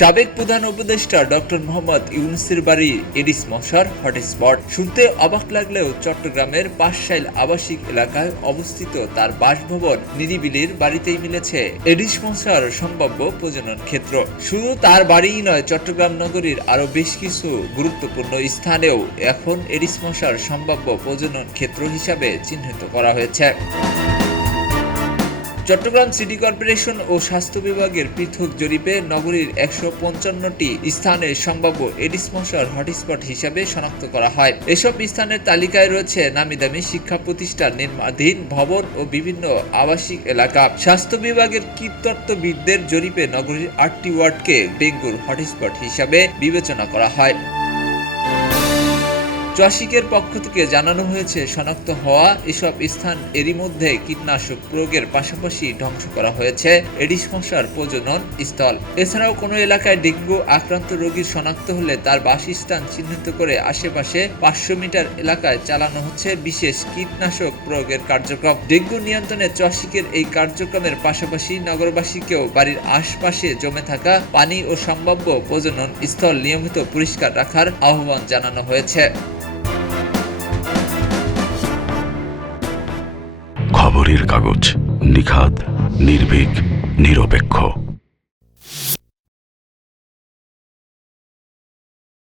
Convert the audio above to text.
সাবেক প্রধান উপদেষ্টা ডক্টর মোহাম্মদ ইউনূসের বাড়ি এডিস মশার হটস্পট। শুনতে অবাক লাগলেও চট্টগ্রামের পাঁচশাইল আবাসিক এলাকায় অবস্থিত তার বাসভবন নিরিবিলির বাড়িতেই মিলেছে এডিস মশার সম্ভাব্য প্রজনন ক্ষেত্র। শুধু তার বাড়িই নয়, চট্টগ্রাম নগরীর আরো বেশ কিছু গুরুত্বপূর্ণ স্থানেও এখন এডিস মশার সম্ভাব্য প্রজনন ক্ষেত্র হিসাবে চিহ্নিত করা হয়েছে। চট্টগ্রাম সিটি কর্পোরেশন ও স্বাস্থ্য বিভাগের পৃথক জরিপে নগরীর ১৫৫টি স্থানে সম্ভাব্য এডিস মশার হটস্পট হিসাবে শনাক্ত করা হয়। এসব স্থানের তালিকায় রয়েছে নামিদামি শিক্ষা প্রতিষ্ঠান, নির্মাণাধীন ভবন ও বিভিন্ন আবাসিক এলাকা। স্বাস্থ্য বিভাগের কীটতত্ত্ববিদদের জরিপে নগরীর ৮টি ওয়ার্ডকে ডেঙ্গুর হটস্পট হিসাবে বিবেচনা করা হয়। চসিকের পক্ষ থেকে জানানো হয়েছে, শনাক্ত হওয়া এসব স্থান এরই মধ্যে কীটনাশক প্রয়োগের পাশাপাশি ধ্বংস করা হয়েছে এডিস মশার প্রজনন স্থল। এছাড়াও কোনো এলাকায় ডেঙ্গু আক্রান্ত রোগী শনাক্ত হলে তার বাসস্থান চিহ্নিত করে আশেপাশে ৫০০ মিটার এলাকায় চালানো হচ্ছে বিশেষ কীটনাশক প্রয়োগের কার্যক্রম। ডেঙ্গু নিয়ন্ত্রণে চসিকের এই কার্যক্রমের পাশাপাশি নগরবাসীকেও বাড়ির আশপাশে জমে থাকা পানি ও সম্ভাব্য প্রজনন স্থল নিয়মিত পরিষ্কার রাখার আহ্বান জানানো হয়েছে। খবরের কাগজ, নিখাত, নির্ভীক, নিরপেক্ষ।